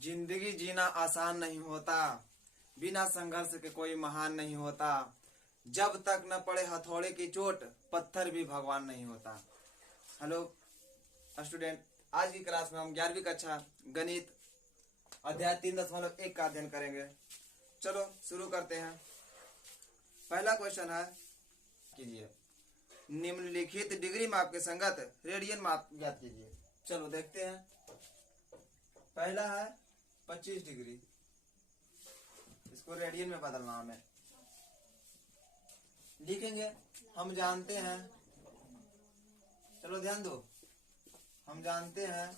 जिंदगी जीना आसान नहीं होता, बिना संघर्ष के कोई महान नहीं होता। जब तक न पड़े हथौड़े की चोट, पत्थर भी भगवान नहीं होता। हेलो स्टूडेंट, आज की क्लास में हम 11वीं कक्षा गणित अध्याय 3.1 का अध्ययन करेंगे। चलो शुरू करते हैं। पहला क्वेश्चन है, कीजिए निम्नलिखित डिग्री माप के संगत रेडियन माप ज्ञात कीजिए। चलो देखते हैं। पहला है 25 डिग्री, इसको रेडियन में बदलना हमें। लिखेंगे, हम जानते हैं, चलो ध्यान दो, हम जानते हैं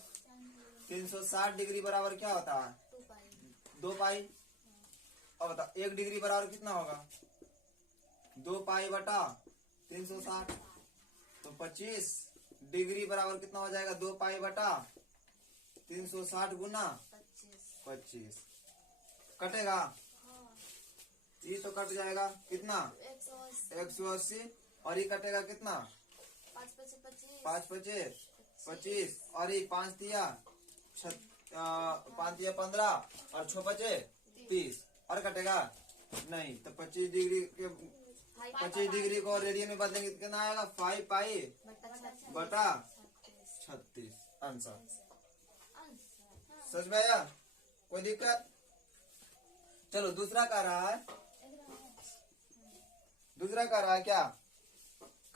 360 डिग्री बराबर क्या होता है? 2 पाई। अब बता 1 डिग्री बराबर कितना होगा? 2 पाई बटा 360। तो 25 डिग्री बराबर कितना हो जाएगा? 2 पाई बटा 360 गुना 25। कटेगा? ये तो कट जाएगा कितना? 180। और ये कटेगा कितना? 5 पचे 25। और ये 5 तिया 15 और 6 बचे 30। और कटेगा नहीं। तो 25 डिग्री को रेडियन में बदलेंगे तो कितना आएगा? 5 पाई बटा 36 आंसर। समझ में आया? कोई दिक्कत? चलो दूसरा कह रहा है, क्या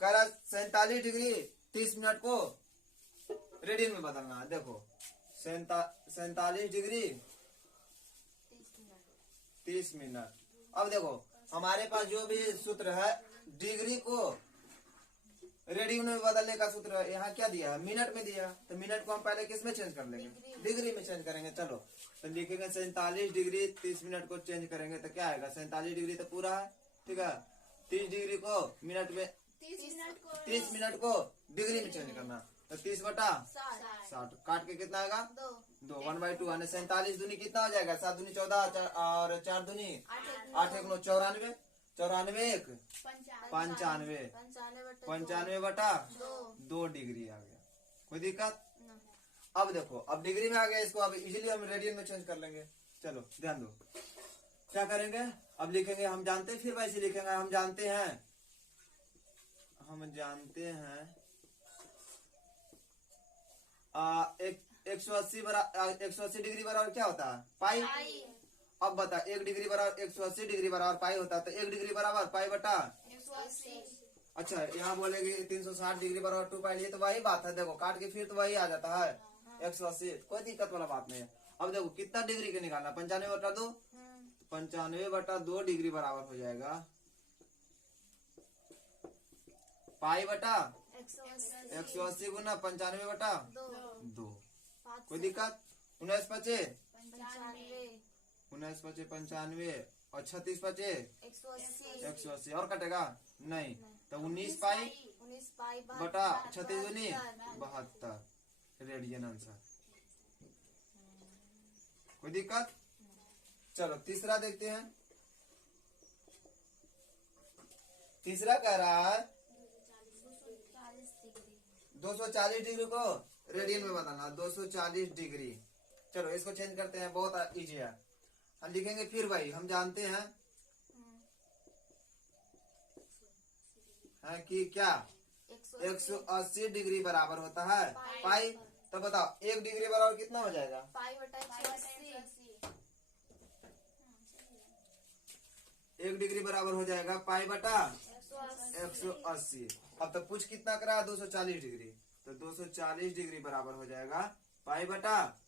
कह रहा है? 47 डिग्री 30 मिनट को रेडियन में बदलना है। देखो 47 डिग्री 30 मिनट। अब देखो हमारे पास जो भी सूत्र है, डिग्री को रेडियन में बदलने का सूत्र है, यहाँ क्या दिया है? मिनट में दिया। तो मिनट को हम पहले किस में चेंज कर लेंगे? डिग्री में चेंज करेंगे। चलो तो लिखेंगे 47 डिग्री 30 मिनट को चेंज करेंगे तो क्या आएगा? 47 डिग्री तो पूरा है, ठीक है। 30 डिग्री को मिनट में 30 मिनट को डिग्री में चेंज करना। तो 30 बटा 60 काट के कितना आएगा? 2 1/2 यानी 47 दूनी कितना हो जाएगा? 7 दूनी 14 और 4 दूनी 8 1 9 94 94 1 95 95 बटा 2 डिग्री आ गया। कोई दिक्कत? अब देखो, अब डिग्री में आ गया, इसको अब इजीली हम रेडियन में चेंज कर लेंगे। चलो ध्यान दो, क्या करेंगे? अब लिखेंगे, हम जानते हैं, फिर वैसे लिखेंगे, हम जानते हैं 180 डिग्री बराबर क्या होता है? पाई। अब बता 1 डिग्री बराबर 180 डिग्री बराबर पाई होता है। तो 1 डिग्री बराबर पाई बटा 180। अच्छा, यहाँ बोलेगी 360 डिग्री बराबर 2 पाई, ये तो वही बात है। देखो काट के फिर तो वही आ जाता है 180। कोई दिक्कत वाला बात नहीं है। अब देखो कितना डिग्री के निकालना? 95 बटा 2। 95 बटा 2 डिग्री बराबर हो जाएगा पाई बटा 180 गुना 95 बटा 2। कोई दिक्कत? 19 पचे 95 और 36 पचे 180। और कटेगा नहीं। तो 19 पाई बटा 36 दूनी 72 रेडियन आंसर। कोई दिक्कत? चलो तीसरा देखते हैं। तीसरा कह रहा है 240 डिग्री को रेडियन में बदलना। 240 डिग्री। चलो इसको चेंज करते हैं, बहुत इजी है। हम लिखेंगे फिर भाई, हम जानते हैं कि क्या 180 डिग्री बराबर होता है पाई। तो बताओ 1 डिग्री बराबर कितना हो जाएगा? पाई बटा 180। 1 डिग्री बराबर हो जाएगा पाई बटा 180। अब तो पूछ कितना करा? 240 डिग्री। तो 240 डिग्री बराबर हो जाएगा पाई बटा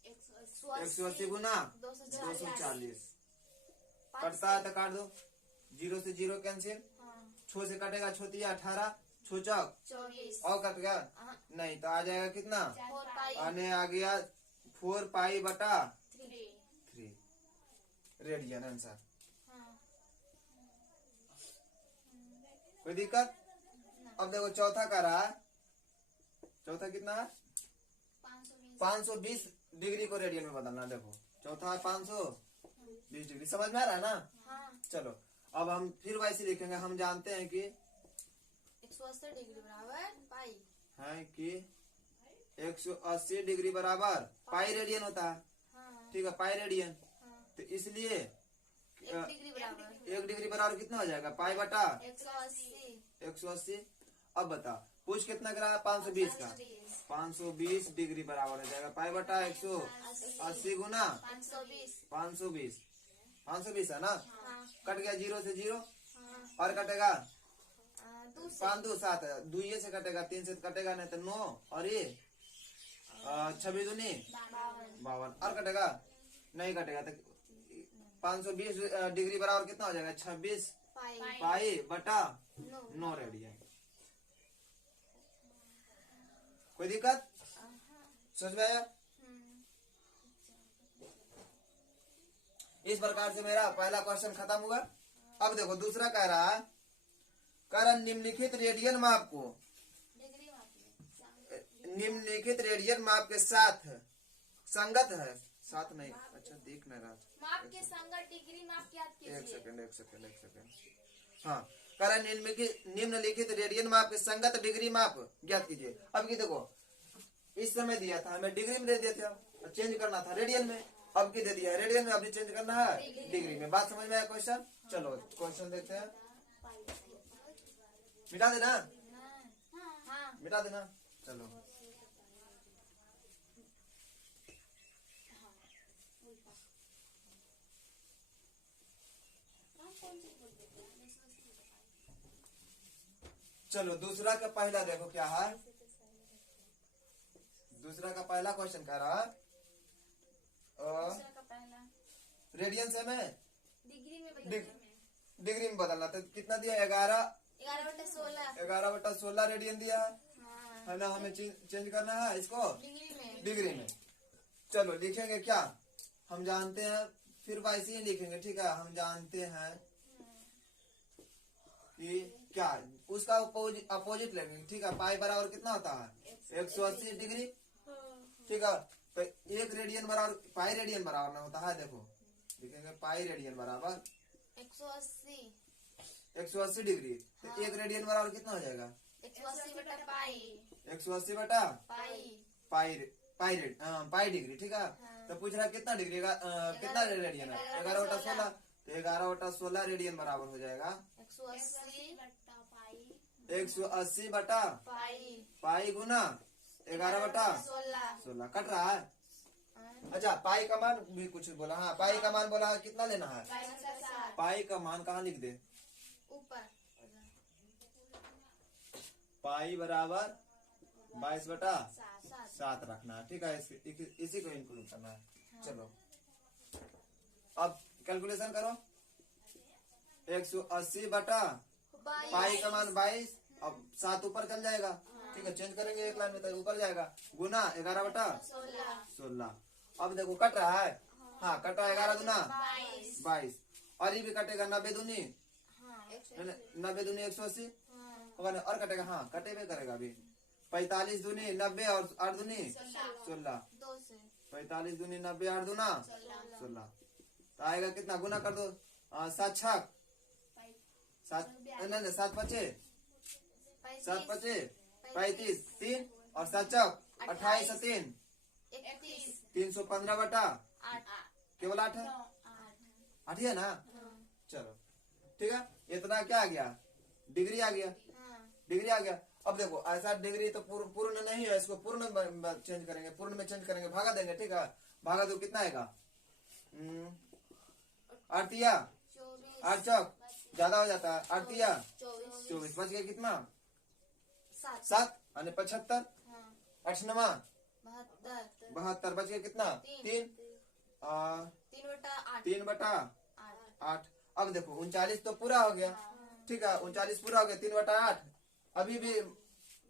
180 गुना 240। कटता है तो काट दो, 0 से 0 कैंसिल। 6 से कटेगा 6 तिया 18 6 चौक 24। और कट गया नहीं, तो आ जाएगा कितना? आने आ गया 4 पाई बटा 3 रेडियन आंसर। कोई दिक्कत? अब देखो चौथा का रहा है, चौथा कितना है? 520 डिग्री को रेडियन में बदलना। देखो चौथा है 520 डिग्री। समझ में आ रहा है ना? चलो अब हम फिर वैसे लिखेंगे, हम जानते हैं कि 180 डिग्री बराबर पाई है कि 180 डिग्री बराबर पाई रेडियन होता है। ठीक है, पाई रेडियन। हाँ, तो इसलिए 1 डिग्री बराबर 1 डिग्री बराबर कितना हो जाएगा, पाई बटा 180। 180। अब बता, पूछ कितना करा, 520 का। 520 डिग्री बराबर हो जाएगा पाई बटा 180 गुना 520। 520। 520 है ना, हाँ, कट गया 0 से 0 हाँ, और कटेगा 2 से 5 2 7, 2 ये से कटेगा, 3 से कटेगा नहीं तो 9 और ये 26 दूनी 52 और कटेगा नहीं कटेगा तो 520 डिग्री बराबर कितना हो जाएगा, 26 पाई पाई बटा 9। 9 रेडियन। कोई दिक्कत समझ में आया? इस प्रकार से मेरा पहला क्वेश्चन खत्म हुआ। अब देखो दूसरा कह रहा है, कह रहा निम्नलिखित रेडियन माप को निम्नलिखित रेडियन माप के साथ संगत है, साथ नहीं, अच्छा देख नहीं रहा, माप के संगत डिग्री माप याद एक कीजिए। सेकंड। हाँ, कह रहा निम्नलिखित रेडियन माप के संगत डिग्री माप ज्ञात कीजिए। अब की देखो, इस समय दिया था हमें डिग्री में दे दिया था, चेंज करना था रेडियन में, अब की दे दिया है रेडियन में, अभी चेंज करना है डिग्री में। बात समझ में आया क्वेश्चन? चलो क्वेश्चन देखते हैं। मिटा देना, हाँ, मिटा देना, चलो। चलो दूसरा का पहला देखो क्या है। दूसरा का पहला क्वेश्चन कह रहा दूसरा का पहला रेडियन से में डिग्री में बदलना है। डिग्री में बदलना, तो कितना दिया, 11 11/16 बटा 16 रेडियन दिया हाँ, है ना। हमें चेंज करना है इसको डिग्री में। डिग्री में। चलो लिखेंगे क्या, हम जानते हैं, फिर वैसे ही लिखेंगे, ठीक है। हम जानते हैं कि क्या, उसका अपोजिट लेंगे, ठीक है। पाई बराबर कितना होता है, 180 डिग्री, ठीक है। तो 1 रेडियन बराबर पाई रेडियन बराबर ना होता है, देखो लिखेंगे पाई रेडियन बराबर 180 180 डिग्री। तो 1 रेडियन बराबर कितना हो जाएगा, 180 बटा पाई 180 बटा पाई पाई डिग्री, ठीक है। तो पूछ रहा है कितना डिग्री का कितना रेडियन है, 11 बटा 16। तो 11 बटा 16 रेडियन बराबर हो जाएगा 180 बटा पाई पाई गुना 11 बटा 16। कट रहा है। अच्छा, पाई का मान भी कुछ बोला, हाँ पाई का मान बोला कितना लेना है, पाई का मान कहाँ लिख दे, ऊपर पाई बराबर 22 बटा 7 7 रखना है, ठीक है। इसी को इंक्लूड करना है। चलो अब कैलकुलेशन करो, 180 बटा पाई का मान 22, अब 7 ऊपर चल जाएगा, ठीक है। चेंज करेंगे एक लाइन में तो ऊपर जाएगा, गुना 11 बटा 16। अब देखो कट रहा है, हाँ कट रहा है, 11 गुना 22 और ये भी कटेगा, 90 दूनी 90 दूनी 180 होगा ना, और कटेगा, हाँ कटे भी करेगा अभी, 45 दूनी 90 और 8 दूनी 16, 45 दूनी 90 8 दूना 16। तो आएगा कितना, गुना कर दो, 7 छक 7 नहीं 7 पचे 7 पचे 35, 3 और 7 चौक 28 3 315 बटा केवल 8 है, 8 ही है ना। चलो ठीक है, इतना क्या आ गया, डिग्री आ गया, डिग्री आ गया। अब देखो ऐसा डिग्री तो पूर्ण नहीं है, इसको पूर्ण चेंज करेंगे, पूर्ण में चेंज करेंगे, भागा देंगे, ठीक है। भागा दो कितना आएगा, 8 तिया 8 चौक ज्यादा हो जाता है, 8 तिया 24 बच गया कितना, 7 और 75 8 9 72 बच गया कितना, 3 बटा 8। अब देखो 39 तो पूरा हो गया, ठीक है, 39 पूरा हो गया, 3 बटा 8 अभी भी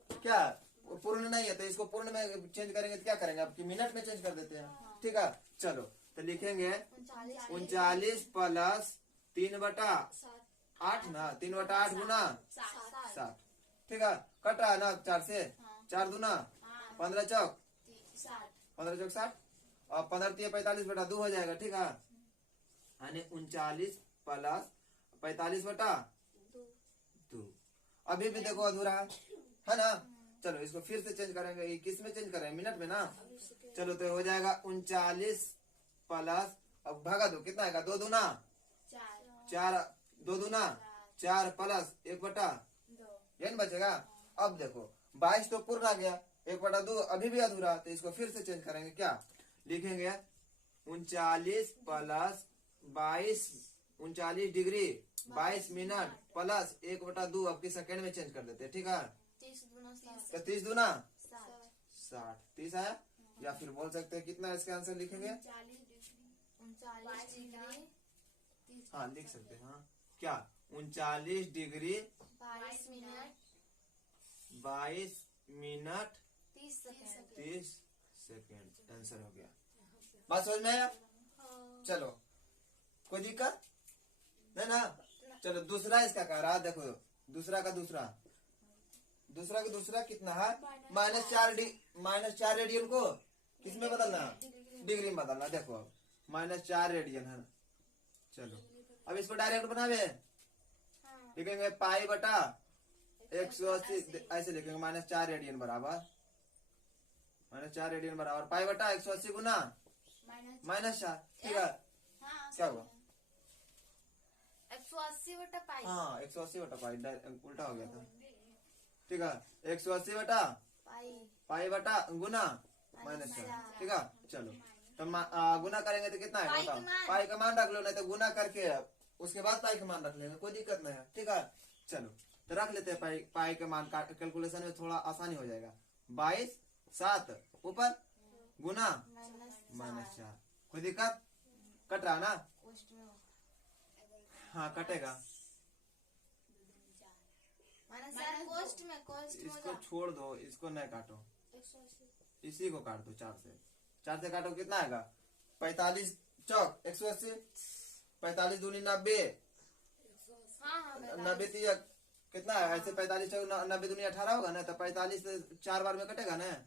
क्या पूर्ण नहीं है, तो इसको पूर्ण में चेंज करेंगे तो क्या करेंगे, अब की मिनट में चेंज कर देते हैं, ठीक है। चलो तो लिखेंगे 39 प्लस 3 बटा 8 ना, 3 बटा 8 गुना 7, ठीक है। कट रहा है ना 4 से, 4 दूना 15 चौक 60 और 15 तिया 45 बटा 2 हो जाएगा, ठीक है। यानी 39 प्लस 45 बटा 2 अभी भी देखो अधूरा है ना। चलो इसको फिर से चेंज करेंगे, किस में चेंज करेंगे, मिनट में ना। चलो तो हो जाएगा 39 प्लस, अब भागा दो, कितना आएगा? 2 दूना 4, 2 दूना 4 प्लस 1/2, ये न बचेगा। अब देखो 22 तो पूर्ण आ गया, 1/2 अभी भी अधूरा, तो इसको फिर से चेंज करेंगे। क्या लिखेंगे? 39 प्लस 22, 39 डिग्री 22 मिनट प्लस 1/2, अब की सेकेंड में चेंज कर देते हैं। ठीक है, 30 दूना 60, तो 30 दूना 60, 60, 30 आया। या फिर बोल सकते हैं कितना इसका आंसर लिखेंगे? 39 डिग्री हाँ लिख सकते हैं। हाँ क्या? 39 degree 22 minute 22 minute 30 second. 30 second answer हो गया। बात समझ में आया? चलो कोई दिक्कत नहीं ना? चलो दूसरा इसका कह रहा, देखो दूसरा का दूसरा कितना है? -4 रेडियन को किसमें बदलना? डिग्री में बदलना। देखो अब -4 रेडियन है। चलो अब इसको डायरेक्ट बनावे, लिखेंगे पाई बटा 180, ऐसे लिखेंगे -4 रेडियन बराबर पाई बटा 180 गुना -4। ठीक है, क्या हुआ? 180 बटा पाई। हाँ 180 बटा पाई, उल्टा हो गया था। ठीक है, 180 बटा पाई बटा गुना -4। ठीक है, चलो तो गुना करेंगे तो कितना है बताओ? पाई का मान रख लो, नहीं तो गुना करके उसके बाद पाई का मान रख लेंगे, कोई दिक्कत नहीं है। ठीक है, चलो तो रख लेते हैं पाई के मान। कैलकुलेशन में थोड़ा आसानी हो जाएगा। 22 7 ऊपर गुना -4, कोई दिक्कत? कट रहा ना? हाँ कटेगा। इसको छोड़ दो, इसको नहीं काटो, इसी को काट दो। 4 से काटो, कितना आएगा? 45 चौक 180, 45 दूनी 90, 90 3 कितना है? ऐसे 45 चौक 90 दूनी 18 होगा ना, तो 45 से 4 बार में कटेगा ना।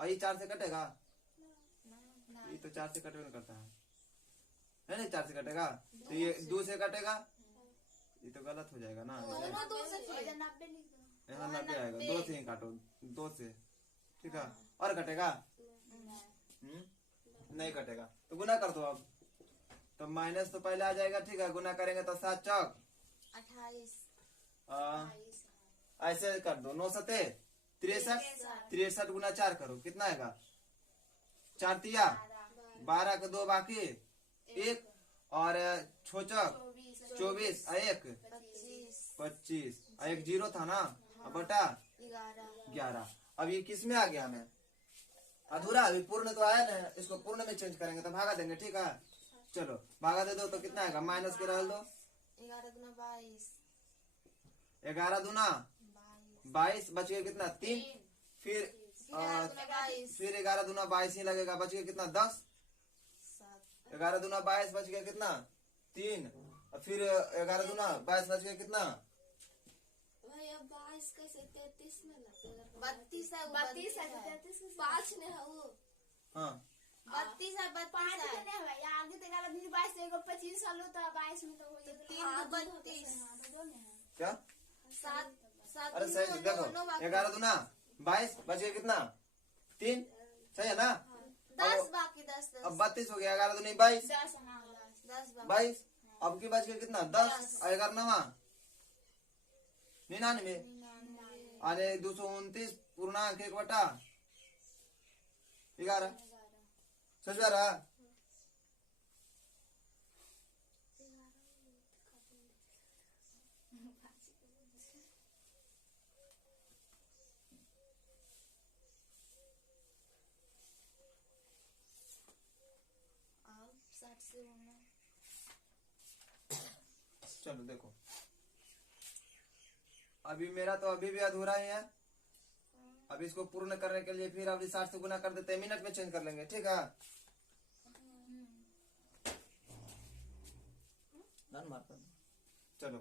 और ये 4 से कटेगा, ये तो 4 से कटे नहीं करता है नहीं, 4 से कटेगा तो ये 2 से कटेगा, ये तो गलत हो जाएगा ना। यहाँ 90 आएगा, 2 से ही काटो, 2 से। ठीक है, और कटेगा? नहीं कटेगा, तो गुना कर दो। अब तो माइनस तो पहले आ जाएगा। ठीक है, गुना करेंगे तो 7 चौक 28, ऐसे कर दो। 9 सते 63, 63 गुना 4 करो, कितना आएगा? 4 तिया 12 के 2 बाकी 1, और 6 चौक 24 और 1 25, और 1 0 था ना, अब बटा 11। अब ये किस में आ गया? हमें अधूरा, अभी पूर्ण तो आया ना, इसको पूर्ण में चेंज करेंगे तो भागा देंगे। ठीक है, चलो भागा दे दो तो कितना आएगा? माइनस के रह दो, 11 दूना 22, 11 दूना 22, बच गया कितना? 3, फिर 11 दूना 22 ही लगेगा, बच गया कितना? 10। 11 दूना 22 बच गया कितना? 3, और फिर 11 दूना 22 बच गया कितना? 32 है, 32 है, 33 5 ने है वो। हाँ 32 है, 5 32 ने है या आगे तक वाला 22 एगो 25 साल तो 22 में तो हो जाए। 32 क्या? 7 अरे सही देखो, 11 दूना 22 बच गया कितना? 3, सही है ना? 10 बाकी 10 अब 32 हो गया, 11 दूनी 22, 10 हां 10 बाकी 22, अब की बच गया कितना? 10, और 11 9 99, अरे 229 पूर्णांक 1 बटा 11। समझ आ रहा? अब 60 से होना। चलो देखो, अभी मेरा तो अभी भी अधूरा ही है। अब इसको पूर्ण करने के लिए फिर अभी 60 से गुना कर देते हैं, मिनट में चेंज कर लेंगे। ठीक है, चलो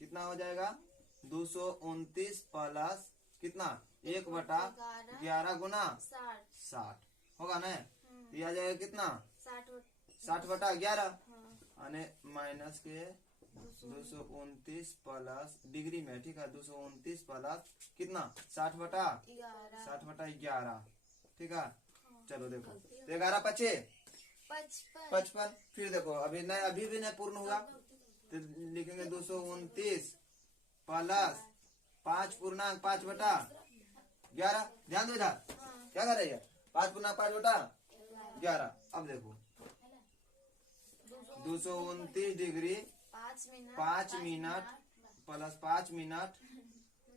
कितना हो जाएगा? 229 प्लस कितना? 1 बटा 11 गुना 60 होगा ना? ये आ जाएगा कितना? 60 बटा 11, यानी माइनस के 229 प्लस डिग्री में। ठीक है, 229 प्लस कितना? 60 बटा 11। ठीक है। चलो देखो, तो 11 पचे 55 55। फिर देखो अभी नहीं, अभी भी नहीं पूर्ण हुआ, तो लिखेंगे 229 प्लस 5.5/11। ध्यान दो इधर, क्या कर रही है, 5.5/11। अब देखो 229 डिग्री 5 मिनट प्लस 5 मिनट,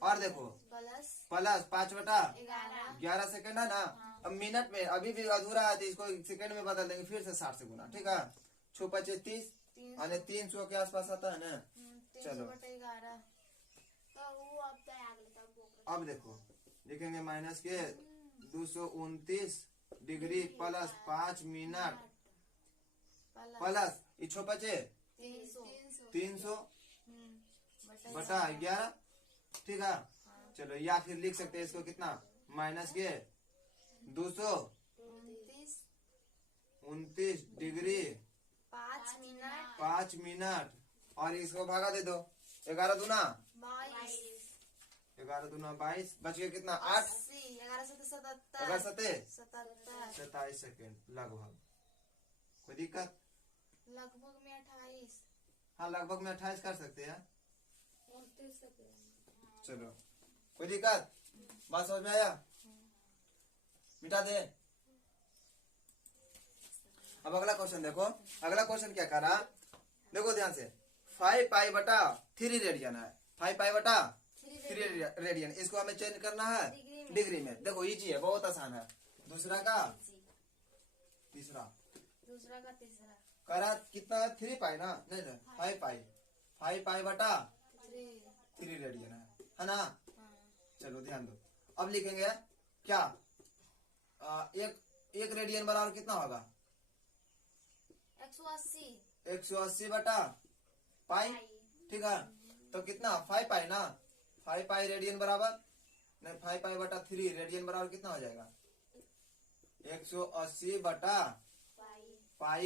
और देखो प्लस 5/11 सेकंड है ना। अब मिनट में अभी भी अधूरा है, तो इसको सेकंड में बदल देंगे, फिर से 60 से गुना, ठीक है। 6 × 30 यानी 300 के आसपास आता है ना। चलो 300/11 तो वो अब तय अगले तक बोल अब देखो लिखेंगे माइनस के 229 डिग्री प्लस 5 मिनट प्लस 6 बचे 300 बटा 11, ठीक है। चलो या फिर लिख सकते हैं इसको कितना, माइनस के 229 डिग्री 5 मिनट, और इसको भागा दे दो, 11 दूना 22, बच गया कितना 8, 11 सते 27 सेकेंड लगभग। कोई दिक्कत, लगभग में 28 हाँ लगभग में 28 कर सकते हैं। चलो कोई दिक्कत, बात समझ में आया, मिटा दे। अब अगला क्वेश्चन देखो, अगला क्वेश्चन क्या करा, देखो ध्यान से, 5π/3 रेडियन है, 5π/3 रेडियन, इसको हमें चेंज करना है डिग्री में। देखो इजी है, बहुत आसान है। दूसरा का तीसरा करा कितना है, 3π ना, नहीं 5π/3 रेडियन है ना। चलो ध्यान दो, अब लिखेंगे क्या, एक रेडियन बराबर कितना होगा, 180/π, ठीक है। तो कितना 5π ना, 5π रेडियन बराबर नहीं, 5π/3 रेडियन बराबर कितना हो जाएगा, 180/π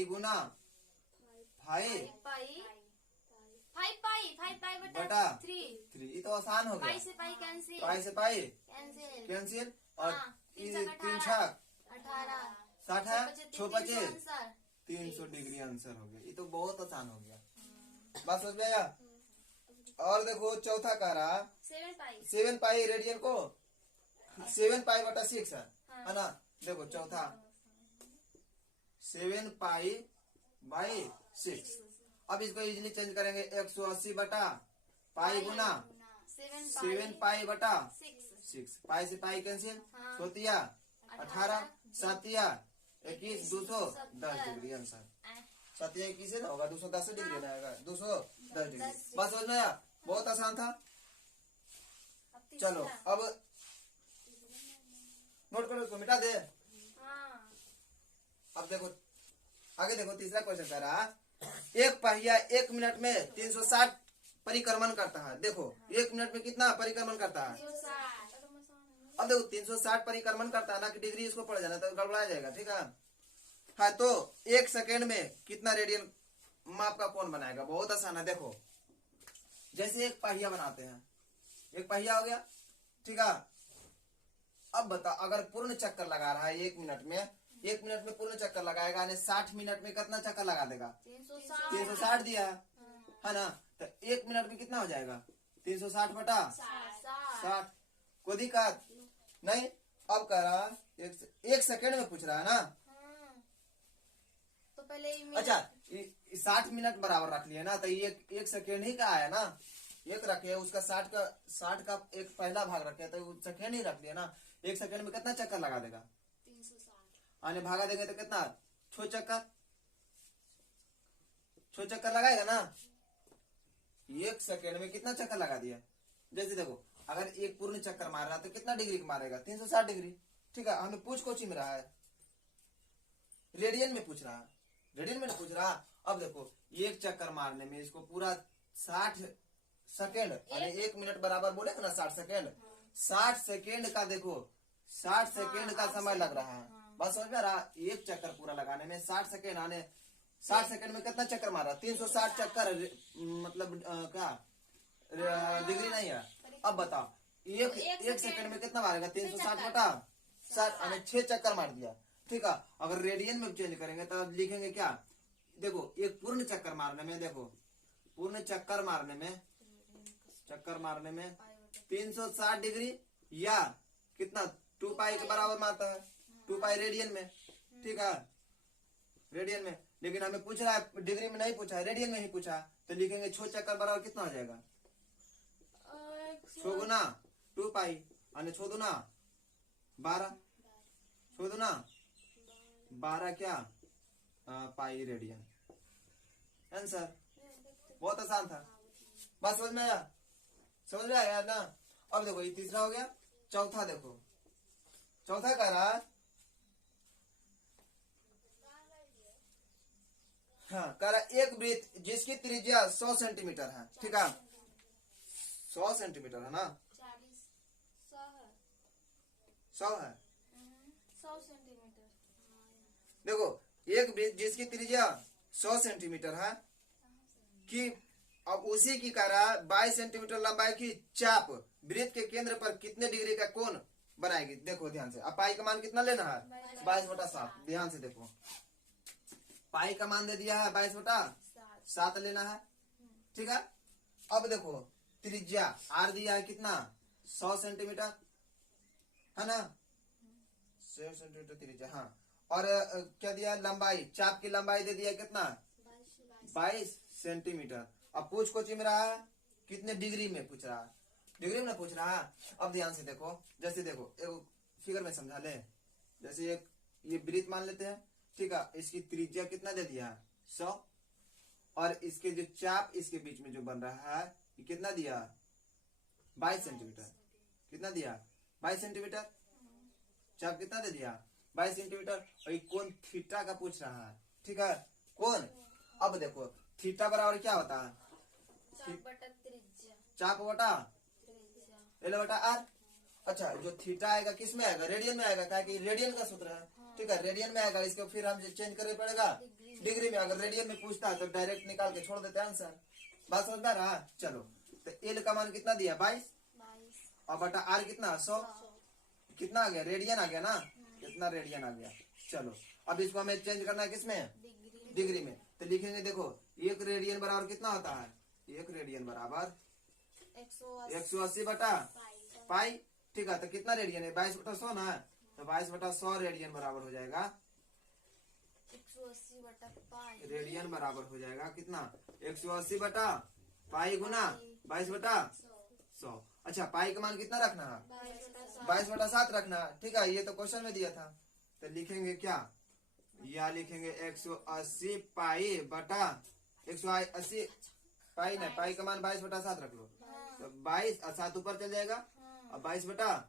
गुना 5/3। ये तो आसान हो गया, पाई से पाई कैंसिल, और 3 छक 60 है, 6 बचे 300 डिग्री आंसर हो गया। ये तो बहुत आसान हो गया, बात समझ में आया। और देखो चौथा कह रहा 7π रेडियन को 7π/6 है ना। देखो चौथा 7π/6, अब इसको इजीली चेंज करेंगे, 180/π गुना 7π/6, पाई से पाई कैंसिल, सोतिया 18, सातिया 21, 210 डिग्री आंसर। सातिया 21 है ना होगा, 210 डिग्री ना आएगा, 210 डिग्री। बस समझ में आया, बहुत आसान था। चलो अब नोट करो, इसको मिटा दे। अब देखो आगे देखो, तीसरा क्वेश्चन कह रहा, एक पहिया 1 मिनट में 360 परिक्रमण करता है। देखो 1 मिनट में कितना परिक्रमण करता है, अब देखो 360 परिक्रमण करता है ना, कि डिग्री इसको पड़ जाना तो गड़बड़ा जाएगा, ठीक है। हाँ तो 1 सेकेंड में कितना रेडियन माप का कोण बनाएगा, बहुत आसान है। देखो जैसे एक पहिया बनाते हैं, एक पहिया हो गया, ठीक है। अब बता, अगर पूर्ण चक्कर लगा रहा है 1 मिनट में, 1 मिनट में पूर्ण चक्कर लगाएगा, 60 मिनट में कितना चक्कर लगा देगा, 360 दिया है ना। तो 1 मिनट में कितना हो जाएगा, 360/60। कोई दिक्कत नहीं। अब कह रहा 1 सेकेंड में पूछ रहा है ना, तो पहले अच्छा 60 मिनट बराबर रख लिया ना, तो एक सेकेंड ही का आया ना, एक रखे, उसका 60 का एक पहला भाग रखे, तो सेकेंड ही रख लिया ना। 1 सेकेंड में कितना चक्कर लगा देगा, 360 आने भागा देंगे तो कितना, 6 चक्कर लगाएगा ना। 1 सेकेंड में कितना चक्कर लगा दिया। जैसे देखो अगर एक पूर्ण चक्कर मार रहा है तो कितना डिग्री का मारेगा, 360 डिग्री, ठीक है। हमें पूछ कोची में रहा है, रेडियन में पूछ रहा है, रेडियन में पूछ रहा। अब देखो एक चक्कर मारने में इसको पूरा 60 सेकेंड, यानी 1 मिनट बराबर बोलेगा ना 60 सेकेंड, 60 सेकेंड का देखो 60 सेकेंड का समय लग रहा है। बस समझ में रहा, एक चक्कर पूरा लगाने में 60 सेकेंड, आने 60 सेकेंड में कितना चक्कर मारा, 360 चक्कर, मतलब क्या डिग्री नहीं है। अब बताओ एक सेकंड में कितना मारेगा, 360 बटा 60 यानी 6 चक्कर मार दिया। ठीक है, अगर रेडियन में चेंज करेंगे तो लिखेंगे क्या, देखो एक पूर्ण चक्कर मारने में, देखो पूर्ण चक्कर मारने में 360 डिग्री या कितना 2 पाई के बराबर मारता है, 2 पाई रेडियन में। ठीक है, रेडियन में, लेकिन हमें पूछ रहा है डिग्री में नहीं पूछा है, रेडियन में ही पूछा, तो लिखेंगे 6 चक्कर बराबर कितना हो जाएगा, 6 गुना 2 पाई और 6 दुना 12, 6 दुना 12 क्या पाई रेडियन। आंसर बहुत आसान था, बस समझ में आया, समझ में आया ना। अब देखो ये तीसरा हो गया, चौथा देखो, चौथा कह रहा है, हाँ कह रहा है एक वृत्त जिसकी त्रिज्या 100 सेंटीमीटर है। ठीक है, 100 सेंटीमीटर है ना, 40 100 है 100 है। 100 सेंटीमीटर। देखो एक वृत्त जिसकी त्रिज्या 100 सेंटीमीटर है कि अब उसी की कह रहा है 22 सेंटीमीटर लंबाई की चाप वृत्त के केंद्र पर कितने डिग्री का कोण बनाएगी। देखो ध्यान से, अब पाई का मान कितना लेना है, 22/7। ध्यान से देखो, पाई का मान दे दिया है 22/7 लेना है। ठीक है, अब देखो त्रिज्या आर दिया है कितना, 100 सेंटीमीटर है ना, 100 सेंटीमीटर त्रिज्या। हाँ, और क्या दिया, लंबाई, चाप की लंबाई दे दिया कितना, 22 सेंटीमीटर। अब पूछ को चिम रहा है कितने डिग्री में पूछ रहा है, डिग्री में पूछ रहा है। अब ध्यान से देखो, जैसे देखो एक फिगर में समझा ले, जैसे एक ये वृत्त मान लेते हैं। ठीक है, इसकी त्रिज्या कितना दे दिया, 100, और इसके जो चाप इसके बीच में जो बन रहा है ये कितना दिया, 22 सेंटीमीटर। कितना दिया, 22 सेंटीमीटर। चाप कितना दे दिया, 22 सेंटीमीटर। और ये कोण थीटा का पूछ रहा है। ठीक है, कोण, अब देखो थीटा बराबर क्या होता है, चाप बटा एल बटा आर। अच्छा, जो थीटा आएगा किस में आएगा, रेडियन में आएगा, क्या कि रेडियन का सूत्र है। ठीक है, रेडियन में आएगा, इसको फिर हम चेंज करना पड़ेगा डिग्री में। अगर रेडियन में पूछता है तो डायरेक्ट निकाल के छोड़ देते आंसर। बात समझ में रहा, चलो तो एल का मान कितना दिया, 22, और बटा आर कितना, 100। कितना आ गया, रेडियन आ गया ना, कितना रेडियन आ गया। चलो अब इसको हमें चेंज करना है किसमें, डिग्री में। तो लिखेंगे देखो 1 रेडियन बराबर कितना होता है, 1 रेडियन बराबर 180 बटा पाई। ठीक है, तो कितना रेडियन है, 22/100 ना, तो 22/100 रेडियन बराबर हो जाएगा, 180 बटा पाई रेडियन बराबर हो जाएगा कितना, 180 बटा पाई गुना 22/100। अच्छा, पाई का मान कितना रखना है, 22/7 रखना है। ठीक है, ये तो क्वेश्चन में दिया था, तो लिखेंगे क्या, या लिखेंगे 180 पाई बटा 180 पाई ना, पाई का मान 22/7 रख लो, तो 22 और 7 ऊपर चल जाएगा, और 22/100।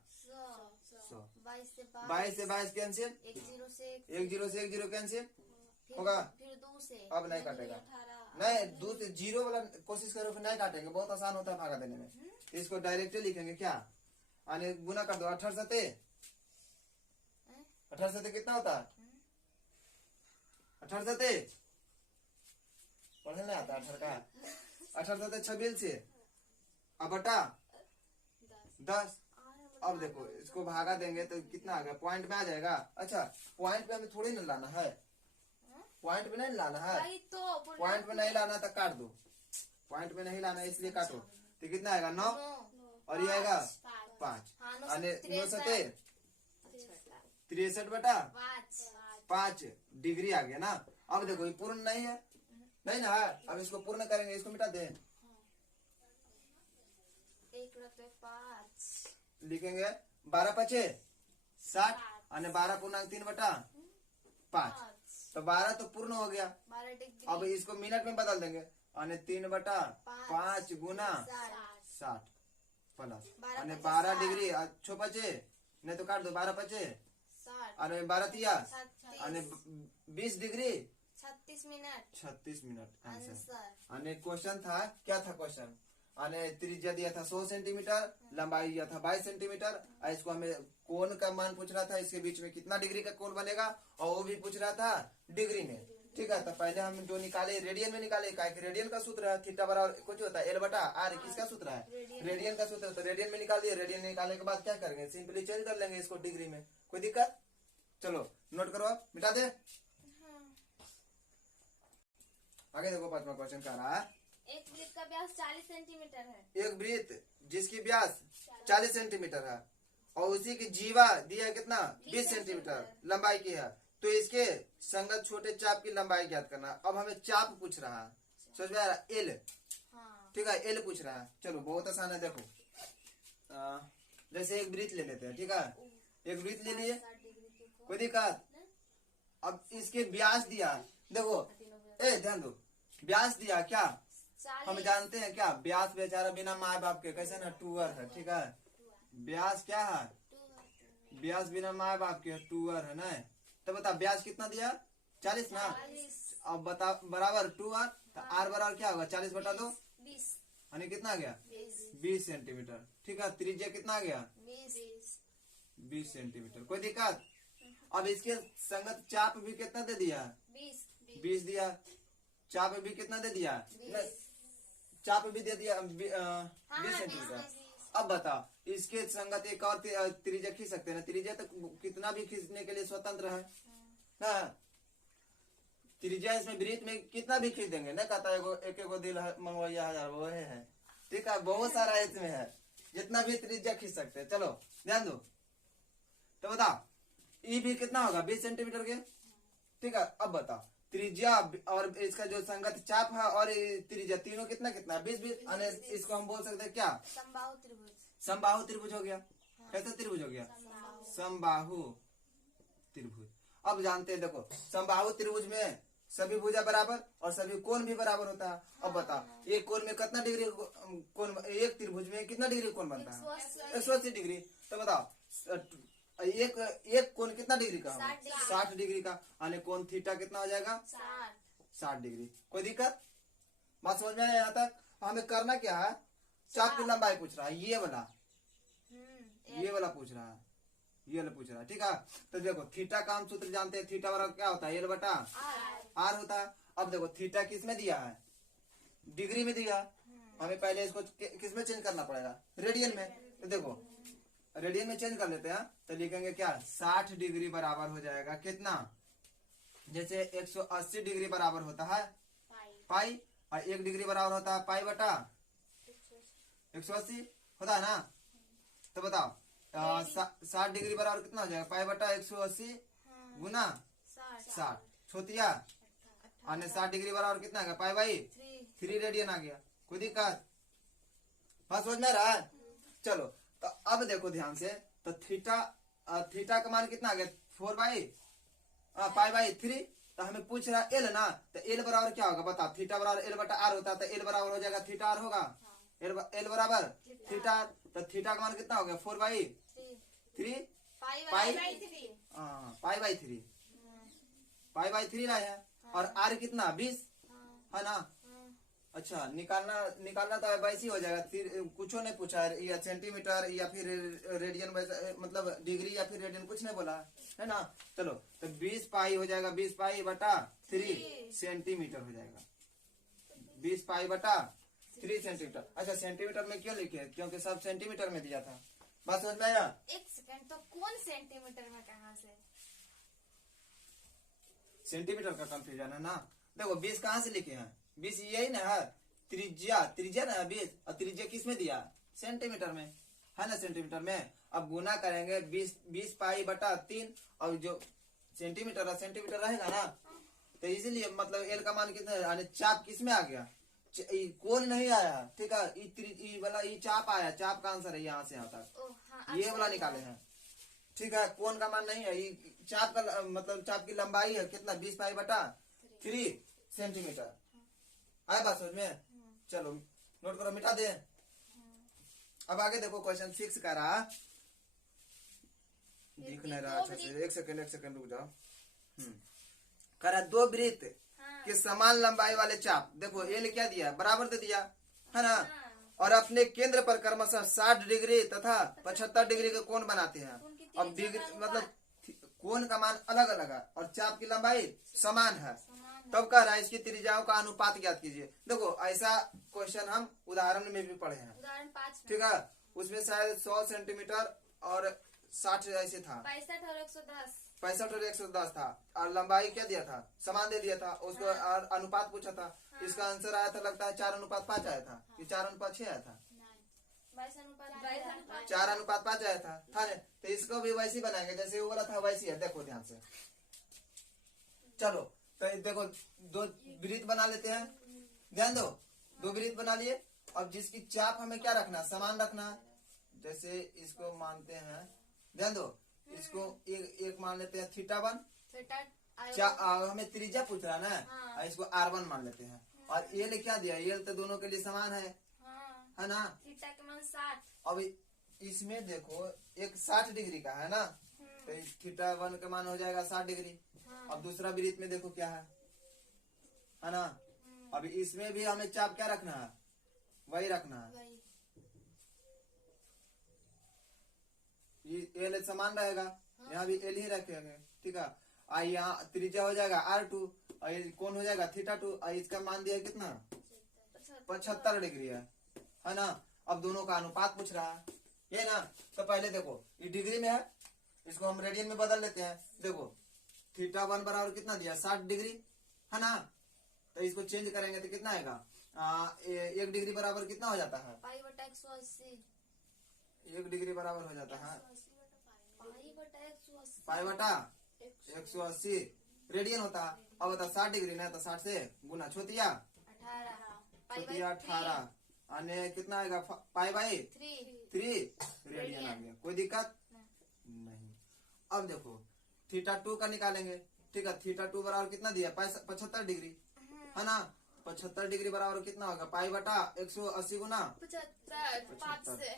22 से 22 कैंसिल, 1 0 से 1 0 कैंसिल होगा, फिर 2 से अब नहीं काटेगा, नहीं 2 से 0 वाला कोशिश करो, फिर नहीं काटेंगे, बहुत आसान होता है भागा देने में। इसको डायरेक्ट लिखेंगे क्या, आने गुना कर दो, 18 सते 18 सते कितना होता है, 18 सते पढ़ने नहीं आता 18 का, 18 सते 26 से, अब बटा 10। अब देखो इसको भागा देंगे तो कितना आ गया, पॉइंट में आ जाएगा। अच्छा, पॉइंट पे हमें थोड़ी ना लाना है, पॉइंट में नहीं लाना है, पॉइंट में नहीं लाना तो काट दो, पॉइंट में नहीं लाना है इसलिए काटो। तो कितना आएगा, 9, और ये आएगा 5, यानी 9 सते 63 बटा 5 डिग्री आ गया ना। अब देखो ये पूर्ण नहीं है, नहीं ना है, अब इसको पूर्ण करेंगे, इसको मिटा दे, 1/5 लिखेंगे 12×5 60, और 12/3/5, तो 12 तो पूर्ण हो गया। 12 डिग्री। अब इसको मिनट में बदल देंगे, और 3/5 गुना 60 प्लस 12 डिग्री, अच्छो 5 नहीं तो काट दो, 12×5 और 12×3 और 20 degree 36 minute 36 minute answer. Answer. Question था, क्या था क्वेश्चन, त्रिज्या दिया था 100 सेंटीमीटर, लंबाई दिया था 22 सेंटीमीटर, और इसको हमें कोण का मान पूछ रहा था, इसके बीच में कितना डिग्री का कोण बनेगा, और वो भी पूछ रहा था डिग्री में। ठीक है, तो पहले हम जो निकाले रेडियन में निकाले, का रेडियन का सूत्र है थीटा बराबर कुछ होता है एल बटा आर, किसका सूत्र है रेडियन का सूत्र, तो रेडियन में निकाल दिए। रेडियन निकालने के बाद क्या करेंगे, सिंपली चेंज कर लेंगे इसको डिग्री में, कोई दिक्कत। चलो नोट करो, आप मिटा दे। आगे देखो, 5वां क्वेश्चन कह रहा है एक वृत्त का व्यास 40 सेंटीमीटर है। एक वृत्त जिसकी व्यास 40 सेंटीमीटर है और उसी की जीवा दिया है कितना 20 सेंटीमीटर लंबाई की है, तो इसके संगत छोटे चाप की लंबाई ज्ञात करना। अब हमें चाप पूछ रहा है, समझ में आ रहा, एल, हाँ। ठीक है, एल पूछ रहा है। चलो बहुत आसान है, देखो जैसे एक वृत्त ले लेते हैं, ठीक है, एक वृत्त ले लिए, 60 डिग्री के कोण। कोई दिक्कत। अब इसके व्यास दिया, देखो ध्यान दो, व्यास दिया क्या, हम 40 जानते हैं क्या, व्यास बेचारा बिना माँ बाप के कैसे ना टूअर है, ठीक है, व्यास क्या है, व्यास बिना माँ बाप के टूअर है ना। तो बता व्यास कितना दिया 40 ना, 40 अब बता बराबर टूअर, तो आर बराबर क्या होगा 40 बटा 2, 20 यानी कितना गया 20 20 सेंटीमीटर, ठीक है। त्रिज्या कितना गया 20 सेंटीमीटर, कोई दिक्कत। अब इसके संगत चाप भी कितना दे दिया 20 दिया, चाप भी कितना दे दिया, चाप भी दे दिया 20 सेंटीमीटर। अब बता इसके संगत एक और त्रिज्या खींच सकते हैं ना, त्रिज्या तो कितना भी खींचने के लिए स्वतंत्र है ना, त्रिज्या इसमें वृत्त में कितना भी खींच देंगे ना, कहता है एक दिल मंगवैया 1000 वो है, ठीक है, बहुत सारा इसमें है, जितना भी त्रिज्या खींच सकते हैं। चलो ध्यान दो, तो बता ई भी कितना होगा 20 सेंटीमीटर के, ठीक है। अब बता त्रिज्या और इसका जो संगत चाप है और त्रिज्या तीनों कितना कितना 20-20, इसको हम बोल सकते हैं क्या, समबाहु त्रिभुज। समबाहु त्रिभुज हो गया। कैसा त्रिभुज हो गया, समबाहु त्रिभुज। अब जानते हैं, देखो समबाहु त्रिभुज में सभी भुजा बराबर और सभी कोण भी बराबर होता है। अब बता एक कोण में कितना डिग्री कोण, एक त्रिभुज में कितना डिग्री कोण बनता है 180 डिग्री। तो बताओ एक कोण कितना डिग्री का होगा 60 डिग्री का, यानी कोण थीटा कितना हो जाएगा 60 डिग्री। कोई दिक्कत, बात समझ में आया यहाँ तक। हमें करना क्या है, चाप की लंबाई पूछ रहा है, ये वाला पूछ रहा है, ये वाला पूछ रहा है, ठीक है। तो देखो थीटा का हम सूत्र जानते हैं, थीटा बराबर क्या होता है एल बटा आर होता है। अब देखो थीटा किस में दिया है, डिग्री में दिया, हमें पहले इसको किस में चेंज करना पड़ेगा, रेडियन में। तो देखो रेडियन में चेंज कर लेते हैं, तो लिखेंगे क्या 60 डिग्री बराबर हो जाएगा कितना, जैसे 180 डिग्री बराबर होता है पाई, और 1 डिग्री बराबर होता है पाई बटा 180 होता है ना। तो बताओ 60 डिग्री बराबर कितना हो जाएगा, पाई बटा 180 गुना 60 छोतिया, और 60 डिग्री बराबर कितना है पाई बाई 3 रेडियन आ गया। कोई दिक्कत, बात समझ में रहा है। चलो तो अब देखो ध्यान से, तो थीटा का मान कितना आ गया 4 बाई पाई बाई 3। तो हमें पूछ रहा एल ना, तो एल बराबर क्या होगा बता, थीटा बराबर एल बटा आर होता है, तो एल बराबर हो जाएगा थीटा आर होगा, एल बराबर थीटा आर। तो थीटा का मान कितना हो गया 4 बाई 3 पाई बाई 3 लाए हैं, और आर कितना 20 है ना। अच्छा निकालना तो वैसे ही हो जाएगा, कुछ नहीं पूछा है, या सेंटीमीटर या फिर रेडियन, मतलब डिग्री या फिर रेडियन कुछ नहीं बोला है ना। चलो तो 20 पाई हो जाएगा, 20 पाई बटा 3 सेंटीमीटर हो जाएगा, 20 पाई बटा 3 सेंटीमीटर। अच्छा सेंटीमीटर में क्यों लिखे, क्योंकि सब सेंटीमीटर में दिया था। बात समझ में आया। एक सेकंड, तो कौन सेंटीमीटर में कहाँ से, सेंटीमीटर का कंफ्यूजन है ना। देखो 20 कहाँ से लिखे हैं, 20 यही ना है, त्रिज्या ना 20, और त्रिज्या किस में दिया सेंटीमीटर में है ना, सेंटीमीटर में। अब गुना करेंगे 20 पाई बटा 3, और जो सेंटीमीटर रहेगा ना, तो इसीलिए मतलब एल का मान कितना है, यानी चाप किस में आ गया, कोण नहीं आया, ठीक है, ई चाप आया, चाप का आंसर है यहाँ से यहाँ तक, ये वाला निकाले हैं, ठीक है। कोण का मान नहीं है, चाप का मतलब चाप की लंबाई है कितना 20 पाई बटा 3 सेंटीमीटर। आया बात समझ में। चलो नोट करो, मिटा दे। अब आगे देखो क्वेश्चन 6 का रहा, दिख नहीं रहा अच्छा से, एक सेकंड रुक जाओ। करा दो वृत्त के समान लंबाई वाले चाप, देखो एल क्या दिया बराबर दे दिया है ना, और अपने केंद्र पर क्रमशः 60 डिग्री तथा 75 डिग्री का कोण बनाते हैं। अब डिग्री मतलब कोण का मान अलग अलग है और चाप की लंबाई समान है, तब कह रहा है इसकी त्रिज्याओं का अनुपात ज्ञात कीजिए। देखो ऐसा क्वेश्चन हम उदाहरण में भी पढ़े हैं, उदाहरण 5 में ठीक है। उसमें शायद 100 सेंटीमीटर और 60 ऐसे था, 65 और 110। 65 और 110 था, और लंबाई क्या दिया था, समान दे दिया था उसको, और अनुपात पूछा था। इसका आंसर आया था, लगता है 4:5 आया था, ये 4:6 आया था, 22 अनुपात 4:5 आया था ना। तो इसको भी वैसे ही बनाएंगे जैसे वो वाला था, वैसे ही है। देखो ध्यान से, चलो तो देखो दो वृत्त बना लेते हैं, ध्यान दो। दो वृत्त बना लिए। अब जिसकी चाप हमें क्या रखना, समान रखना है। जैसे इसको मानते हैं, ध्यान दो, इसको एक मान लेते हैं θ1। हमें त्रिज्या पूछ रहा है ना, हाँ। इसको r1 मान लेते हैं। और एल क्या दिया, एल तो दोनों के लिए समान है ना। थीटा के मान 60। अब इसमें देखो एक 60 डिग्री का है ना, तो θ1 का मान हो जाएगा 60 डिग्री। अब दूसरा वृत्त में देखो क्या है ना। अब इसमें भी हमें चाप क्या रखना है, वही रखना है। वही ये एल समान रहेगा, यहाँ भी एल ही रखेंगे, ठीक है। और यहाँ त्रिज्या हो जाएगा r2, और ये कौन हो जाएगा θ2, और इसका मान दिया कितना, 75 डिग्री है ना। अब दोनों का अनुपात पूछ रहा है, ये ना। तो पहले देखो ये डिग्री में है, इसको हम रेडियन में बदल लेते हैं। देखो θ1 बराबर कितना दिया, 60 डिग्री है ना। तो इसको चेंज करेंगे तो कितना आएगा, 1 डिग्री बराबर कितना हो जाता है, पाई बटा 180। 1 डिग्री बराबर हो जाता है पाई बटा 180। पाई बटा 180 रेडियन होता है। अब बता 60 डिग्री ना, तो 60 से गुना छोतिया 18 आने कितना आएगा, पाई बाई 3 रेडियन आ गया। कोई दिक्कत नहीं। अब देखो θ2 का निकालेंगे, ठीक है। θ2 बराबर कितना दिया, 75 डिग्री है ना। 75 डिग्री बराबर कितना होगा, पाई बटा 180 गुना 75 5 से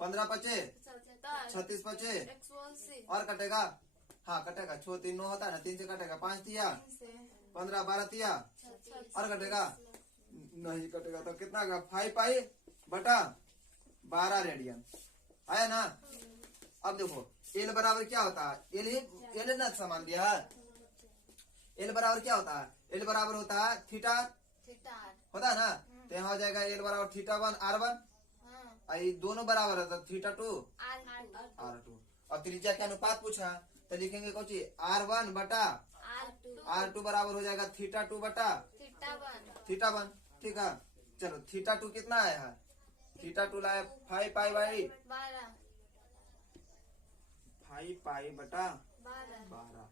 15 पचे 75 36 पचे 180 और कटेगा, हाँ कटेगा, 6 3 9 होता है ना, 3 से कटेगा, 5 तिया 15 12 तिया और कटेगा, नहीं कटेगा तो कितना होगा, 5 पाई बटा 12 रेडियन आया ना। अब देखो एल बराबर क्या होता है, एल ना समान दिया है। एल बराबर क्या होता है, एल बराबर होता है थीटा होता है ना। तो यहाँ हो जाएगा एल बराबर θ1 r1, और ये दोनों बराबर है तो θ2 r2। और त्रिज्या के अनुपात पूछा तो लिखेंगे कौन सी, r1 बटा r2 बराबर हो जाएगा θ2 बटा θ1, ठीक है। चलो θ2 कितना आया है, θ2 लाया 5 पाई बाई 5 पाई बटा 12,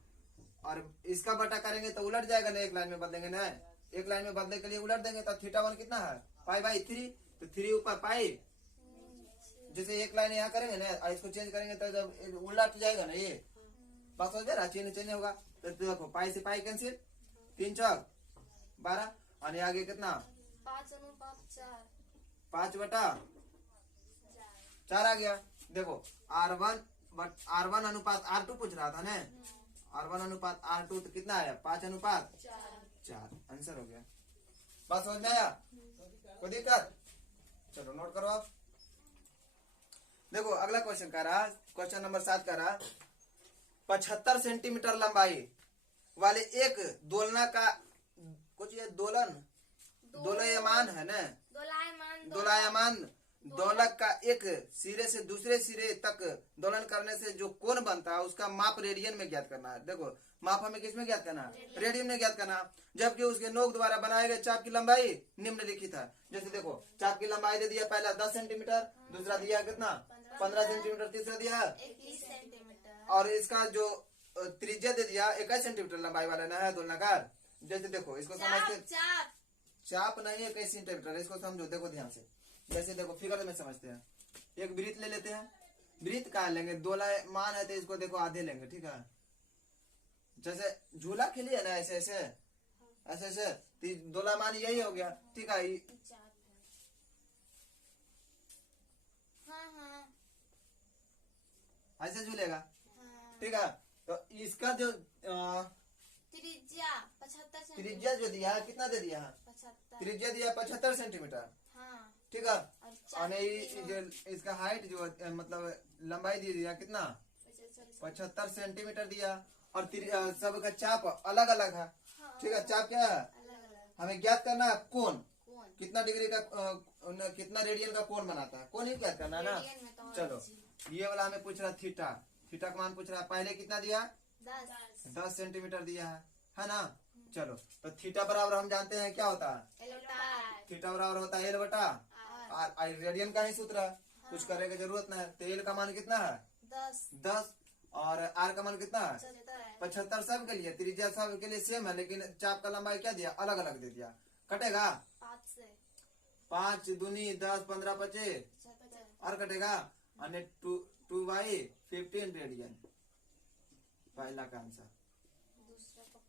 और इसका बटा करेंगे तो उलट जाएगा ना, एक लाइन में बदलेंगे ना, एक लाइन में बदलने के लिए उलट देंगे तो θ1 कितना है, पाई बाई 3, तो 3 ऊपर पाई। जैसे एक लाइन यहाँ करेंगे ना, और इसको चेंज करेंगे तो जब उलट जाएगा ना, ये बस हो जाएगा, चेंज होगा। तो देखो पाई से पाई कैंसिल, 3 चौक 12, और आगे कितना 5 बटा 4 आ गया। देखो R1 अनुपात R2 पूछ रहा था ना, R1 अनुपात R2 तो कितना आया, 5:4 आंसर हो गया। बात समझ में आया, कोई दिक्कत, चलो नोट करो आप। देखो अगला क्वेश्चन का रहा, क्वेश्चन नंबर 7 का रहा, 75 सेंटीमीटर लंबाई वाले एक दोलना का कुछ, ये दोलयमान है ना, दोलायमान दोलक का एक सिरे से दूसरे सिरे तक दोलन करने से जो कोण बनता है उसका माप रेडियन में ज्ञात करना है। देखो माप हमें किसमें ज्ञात करना है, रेडियन में ज्ञात करना, जबकि उसके नोक द्वारा बनाए गए चाप की लंबाई निम्नलिखित है। जैसे देखो चाप की लंबाई दे दिया, पहला 10 सेंटीमीटर, दूसरा दिया कितना 15 सेंटीमीटर, तीसरा दिया 21 सेंटीमीटर, और इसका जो त्रिज्या दे दिया 21 सेंटीमीटर लंबाई वाला ना है दोलनाकार। जैसे देखो इसको समझते, चाप नहीं है 21 सेंटीमीटर, इसको समझो, देखो ध्यान से। जैसे देखो फिगर में समझते हैं, एक वृत्त ले लेते हैं, वृत्त कहाँ लेंगे, दोलायमान है तो इसको देखो आधे लेंगे, ठीक है। जैसे झूला खेलिए ना, ऐसे ऐसे ऐसे ऐसे, तो दोलायमान यही हो गया, ठीक है। ऐसे झूलेगा, ठीक है। तो इसका जो त्रिज्या जो दिया है कितना दे दिया है, त्रिज्या दिया 75 सेंटीमीटर, ठीक है। और जो इसका हाइट जो मतलब लंबाई दे दिया कितना 75 सेंटीमीटर दिया, और सबका चाप अलग अलग है, ठीक है, चाप क्या है, अलग अलग हमें ज्ञात करना है कोण, कौन कितना डिग्री का कितना रेडियन का कोण बनाता है, कोण ही ज्ञात करना है ना। रेडियन में तो चलो ये वाला हमें पूछ रहा है थीटा, थीटा का मान पूछ रहा है, पहले कितना दिया, 10 सेंटीमीटर दिया है ना। चलो तो थीटा बराबर हम जानते हैं क्या होता है, थीटा बराबर होता है एल बटा आर, रेडियन का ही सूत्र है, कुछ करने की जरूरत नहीं है। तो एल का मान कितना है 10 और आर का मान कितना है 75, सब के लिए त्रिज्या सब के लिए सेम है, लेकिन चाप का लंबाई क्या दिया, अलग अलग दे दिया। कटेगा 5 दूनी 10 15 25 और कटेगा अन्य 2/15 रेडियन, पहला का आंसर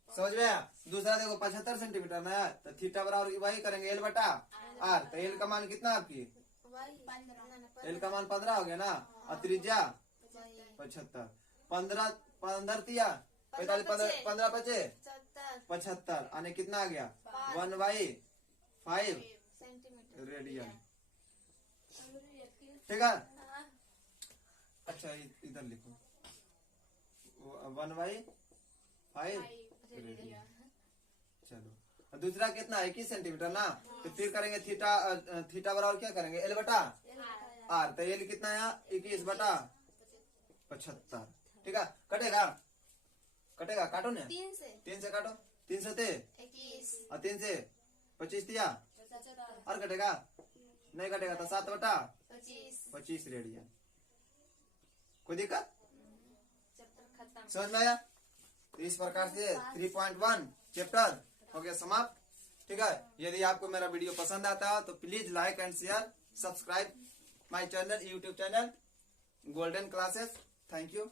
समझ में आया। दूसरा देखो 75 सेंटीमीटर ना, तो थीटा बराबर वही करेंगे एल बटा आर, तो एल का मान कितना आपकी, एल का मान 15 हो गया ना, और त्रिज्या 75, 15 दिया 45 15 25 75, आने कितना आ गया 1/5 रेडियन, ठीक है। अच्छा इधर लिखो 1/5 रेडियन। चलो दूसरा कितना है 21 सेंटीमीटर ना, तो फिर करेंगे थीटा, थीटा बराबर क्या करेंगे एल बटा आर, तो एल कितना है 21 बटा 75, ठीक है। कटेगा कटेगा, काटो ना, 3 से काटो, 3 से 21 और 3 से 25 दिया, और कटेगा नहीं कटेगा तो 7 बटा 25 रेडियन। कोई दिक्कत समझ में आया। तो इस प्रकार से 3.1 चैप्टर हो गया समाप्त, ठीक है। यदि आपको मेरा वीडियो पसंद आता है तो please like and share, subscribe my channel, YouTube channel golden classes. Thank you.